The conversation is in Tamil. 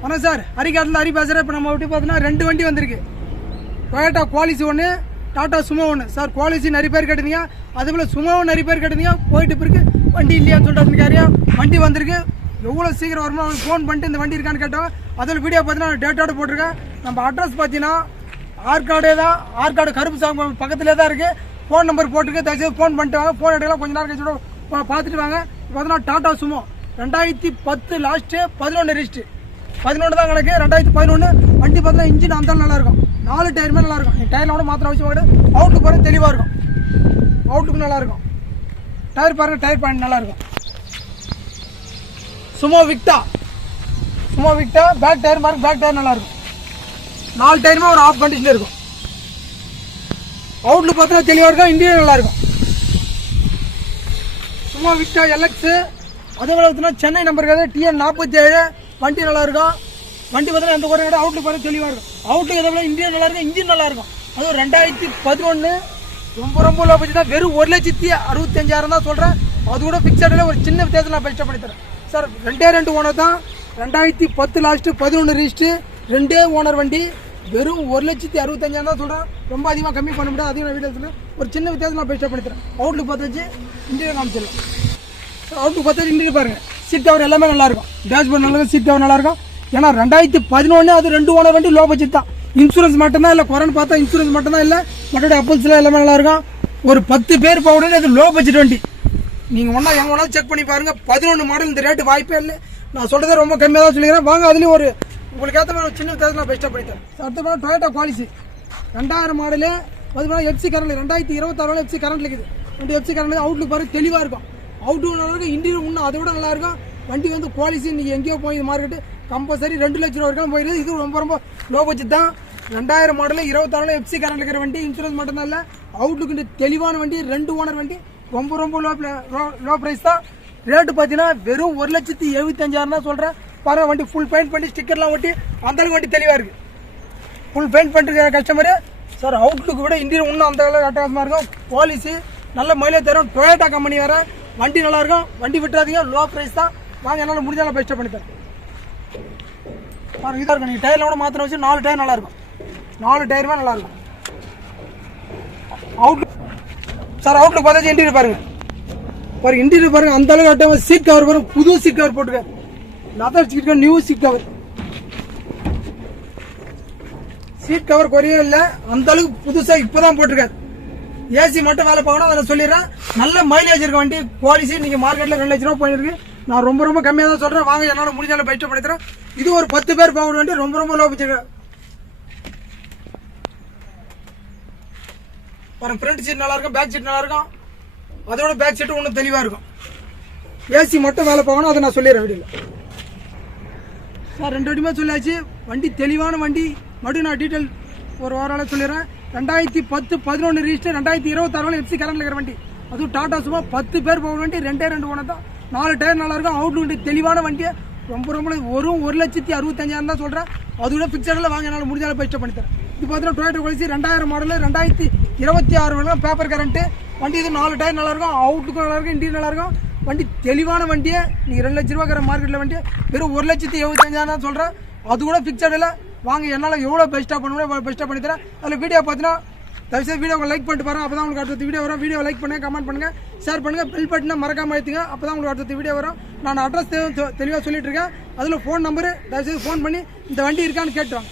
வணக்கம் சார். அரிக்காட்டில் ஹரி பேசுகிறேன் இப்போ நம்ம எப்படி பார்த்தீங்கன்னா ரெண்டு வண்டி வந்திருக்கு. டொயோட்டா குவாலிசி ஒன்று டாட்டா சுமோ ஒன்று சார் குவாலிசி நிறைய பேர் கேட்டிருந்தீங்க. அதே போல் சுமோவும் நிறைய பேர் கேட்டிருந்தீங்க. போயிட்டு பிறகு வண்டி இல்லையான்னு சொல்லிட்டு வந்திருக்காரு. வண்டி வந்திருக்கு. எவ்வளோ சீக்கிரம் வருமோ அவனுக்கு ஃபோன் பண்ணிட்டு இந்த வண்டி இருக்கான்னு கேட்டோம். அதில் வீடியோ பார்த்தீங்கன்னா டேட்டோட போட்டிருக்கேன். நம்ம அட்ரஸ் பார்த்தீங்கன்னா ஆற்காடே தான் ஆற்காடு கருப்பு சாமி பக்கத்துலேயே தான் இருக்குது ஃபோன் நம்பர் போட்டுருக்கு. தயவுசெய்து ஃபோன் பண்ணிட்டு வாங்க. ஃபோன் எடுக்கலாம். கொஞ்சம் நேரம் கழிச்சு பார்த்துட்டு வாங்க. இப்போ பார்த்தீங்கன்னா டாட்டா சுமோ ரெண்டாயிரத்தி பத்து லாஸ்ட்டு பதினொன்று ரிஸ்ட்டு பதினொன்று தான் கணக்கு. ரெண்டாயிரத்தி பதினொன்று வண்டி பார்த்தீங்கன்னா இன்ஜின் அந்த நல்லா இருக்கும் நாலு டயருமே நல்லாயிருக்கும். என் நீ டயரில் கூட மாத்திரம் அவசியம் கிடையாது பாருங்க தெளிவாக இருக்கும். அவுட்டுக்கு நல்லா இருக்கும் டயர் பாருங்கள் டயர் பாயிண்ட் நல்லா இருக்கும் Sumo Victa Sumo Victa back tyre பாருங்க பேக் டயர் நல்லா இருக்கும் நாலு டயருமே ஒரு ஆஃப் கண்டிஷனில் இருக்கும். அவுட்லுக் பார்த்தீங்கன்னா தெளிவாக இருக்கும் இன்டீரியர் நல்லா இருக்கும் சும்மா விக்டா எலக்ஸு அதே போல் பார்த்தீங்கன்னா சென்னை நம்பர் கிடையாது டிஎன் நாற்பத்தி ஏழு வண்டி நல்லா இருக்கும் வண்டி பார்த்தா எந்த குறையும் கிடையாது. அவுட்லுக் பார்த்து தெளிவாக இருக்கும். அவுட்லுக் எதை விட இன்டீரியர் நல்லா இருக்கும் இன்ஜின் நல்லா இருக்கும் அதுவும் ரெண்டாயிரத்தி பதினொன்று ரொம்ப ரொம்ப லோ பட்ஜெட் தான் வெறும் ஒரு லட்சத்தி அறுபத்தஞ்சாயிரம் தான் சொல்கிறேன் அது கூட ஃபிக்ஸடில் ஒரு சின்ன வித்தியாசம் நான் பெஸ்ட்டாக பண்ணி தரேன். சார் ரெண்டே ரெண்டு ஓனர் தான். ரெண்டாயிரத்தி பத்து லாஸ்ட்டு பதினொன்று ரிஜிஸ்ட்டு ரெண்டே ஓனர் வண்டி. வெறும் ஒரு லட்சத்தி அறுபத்தஞ்சாயிரம் தான் சொல்கிறேன் ரொம்ப அதிகமாக கம்மி பண்ண முடியாது. அதிகமாக நான் வீடியோ சொல்லுறேன் ஒரு சின்ன வித்தியாசம் நான் பெஸ்ட்டாக பண்ணி தரேன். அவுட்லுக் பார்த்து வச்சு இன்டீரியர் காமிச்சிடலாம். அவுட்லுக் பார்த்து இன்டீரியர் பாருங்கள் சீட் கவர் எல்லாமே நல்லா இருக்கும் டேஷ்போர்ட் நல்லா சீட் கவர் நல்லா இருக்கும் ஏன்னா ரெண்டாயிரத்தி பதினொன்று அது ரெண்டு ஓனர் வண்டி லோ பட்ஜெட் தான். இன்சூரன்ஸ் மட்டும்தான் இல்லை குரன் பார்த்தா இன்சூரன்ஸ் மட்டும்தான் இல்லை மற்றபடி அப்பல்ஸ்லாம் எல்லாமே நல்லா இருக்கும் ஒரு பத்து பேர் போகணும்னு அது லோ பட்ஜெட் வண்டி. நீங்கள் ஒன்றா எங்கே வேணாலும் செக் பண்ணி பாருங்க. பதினொன்று மாடல் இந்த ரேட்டு வாய்ப்பே இல்லை. நான் சொல்கிறது ரொம்ப கம்மியாக தான் சொல்லிக்கிறேன். வாங்க அதுலேயும் ஒரு உங்களுக்கு ஏற்ற மாதிரி சின்ன தேர்தல் நான் பெஸ்ட்டாக படித்தேன் அடுத்த மாதிரி டொயோட்டா குவாலிசி ரெண்டாயிரம் மாடலு பார்த்தீங்கன்னா எஃப்சி கரண்ட் ரெண்டாயிரத்தி இருபத்தாறு எஃப்சி கரண்ட் இருக்குது. ரெண்டு எஃப்சி கரண்ட் அவுட்லுக் பாருங்க தெளிவாக இருக்கும். அவுட்டோர் நல்லா இருக்கும் இன்டீரியர் இன்னும் அதை விட நல்லா இருக்கும். வண்டி வந்து குவாலிசி நீங்கள் எங்கேயோ போய் மார்க்கெட்டு கம்பல்சரி ரெண்டு லட்ச ரூபா வரைக்கும் போயிருது இது ரொம்ப ரொம்ப லோ பட்ஜெட் தான். ரெண்டாயிரம் மாடலு இருபத்தாறுல எஃப்சி கரண்ட் இருக்கிற வண்டி இன்சூரன்ஸ் மட்டும்தான் இல்லை அவுட்லுக்கு தெளிவான வண்டி ரெண்டு ஓனர் வண்டி ரொம்ப ரொம்ப லோ லோ ப்ரைஸ் தான். ரேட்டு பார்த்தீங்கன்னா வெறும் ஒரு லட்சத்தி எழுபத்தஞ்சாயிரம் தான் சொல்கிறேன் பாருங்க வண்டி ஃபுல் பெயிண்ட் பண்ணி ஸ்டிக்கர்லாம் ஒட்டி அந்த அளவுக்கு வண்டி தெளிவாக இருக்குது ஃபுல் பெயிண்ட் பண்ணுற கஸ்டமரு சார் அவுட்லுக்கு விட இன்டீரியர் இன்னும் அந்த அளவுக்கு அட்டகாசமாக இருக்கும். பாலிசி நல்ல மைலேஜ் தரும். டொயோட்டா கம்பெனி வேறு வண்டி நல்லா இருக்கும். வண்டி விட்டுறாதீங்க. லோ ப்ரைஸ் தான். வாங்க என்னால் முடிஞ்சாலும் பெஸ்ட்டாக பண்ணி தரேன் பாருங்க இதாக இருக்கும். நீங்கள் டயரில் கூட மாத்திரம் வச்சு நாலு டயர் நல்லாயிருக்கும் நாலு டயருமே நல்லாயிருக்கும் அவுட்லுக் சார் அவுட்லுக் பார்த்தாச்சு இன்டீரியர் பாருங்க. பாருங்க இன்டீரியர் பாருங்க. அந்த அளவுக்கு அட்டை சீட் கவர் பாருங்க. புது சீட் கவர் போட்டுருக்காரு. Leather seat cover new seat cover seat cover குறையும் இல்லை. அந்த அளவுக்கு புதுசாக இப்போதான் போட்டிருக்காரு. ஏசி மட்டும் வேலை பார்க்கணும் அதை சொல்லிடுறேன். நல்ல மைலேஜ் இருக்க வண்டி போலீஸ் நீங்கள் மார்க்கெட்டில் ரெண்டு லட்ச ரூபா போயிருக்கு நான் ரொம்ப ரொம்ப கம்மியாக தான் சொல்கிறேன் வாங்க என்னால் முடிஞ்சாலும் பயிற்சி பண்ணி இது ஒரு பத்து பேர் போக வண்டி ரொம்ப ரொம்ப லோ அப்புறம் பாருங்க ஃப்ரண்ட் சீட் நல்லா இருக்கும் பேக் சீட் நல்லா இருக்கும். அதோட பேக் சீட்டு ஒன்றும் தெளிவாக இருக்கும். ஏசி மட்டும் வேலை போகணும் அதை நான் சொல்லிடுறேன் வீடியோவில் சார் ரெண்டு வண்டியுமே சொல்லியாச்சு வண்டி தெளிவான வண்டி. மறுபடியும் நான் டீட்டெயில் ஒரு வாரம் சொல்லிடுறேன். ரெண்டாயிரத்தி பத்து பதினொன்று ரிஜிஸ்டர் ரெண்டாயிரத்தி இருபத்தாறு எஃப்சி கரண்டில் இருக்கிற வண்டி. அதுவும் டாடா சும்மா பத்து பேர் போக வண்டி ரெண்டே ரெண்டு ஓனர் தான். நாலு டயர் நல்லா இருக்கும். அவுட் வண்டி தெளிவான வண்டியை. ரொம்ப ரொம்ப ஒரு ஒரு லட்சத்தி அறுபத்தஞ்சாயிரம் தான் சொல்கிறேன் அது கூட பிக்சரில் வாங்க என்னால் முடிஞ்சாலும் பெஸ்ட்டாக பண்ணித்தரேன். இது பார்த்தீங்கன்னா டொயோட்டோ குவாலிசி ரெண்டாயிரம் மாடல் ரெண்டாயிரத்தி இருபத்தி ஆறு வரலாம் பேப்பர் கரண்ட்டு வண்டி இது நாலு டயர் நல்லா இருக்கும். அவுட்டுக்கும் நல்லா இருக்கும். இன்டீரியர் நல்லா இருக்கும். வண்டி தெளிவான வண்டியை. நீங்கள் ரெண்டு லட்ச ரூபாக்கிற மார்க்கெட்டில் வண்டி. வெறும் ஒரு லட்சத்தி எழுபத்தஞ்சாயிரம் தான் சொல்கிறேன் அது கூட ஃபிக்ஸடில் வாங்க என்னால் எவ்வளோ பெஸ்ட்டாக பண்ண முடியும் பெஸ்ட்டாக பண்ணித்தரேன். அதில் வீடியோ பார்த்தீங்கன்னா தயவுசெய்து வீடியோ லைக் பண்ணிட்டு வரோம் அப்போ தான் உங்களுக்கு அடுத்த வீடியோ வரும். வீடியோ லைக் பண்ணுங்கள் கமெண்ட் பண்ணுங்கள் ஷேர் பண்ணுங்கள் பில் பட்டனை மறக்காம எடுத்துங்க அப்போ தான் உங்களுக்கு அடுத்த வீடியோ வரும். நான் அட்ரஸ் தெளிவாக சொல்லிட்டு இருக்கேன். அதில் ஃபோன் நம்பரு தயவுசெய்து ஃபோன் பண்ணி இந்த வண்டி இருக்கான்னு கேட்டுவாங்க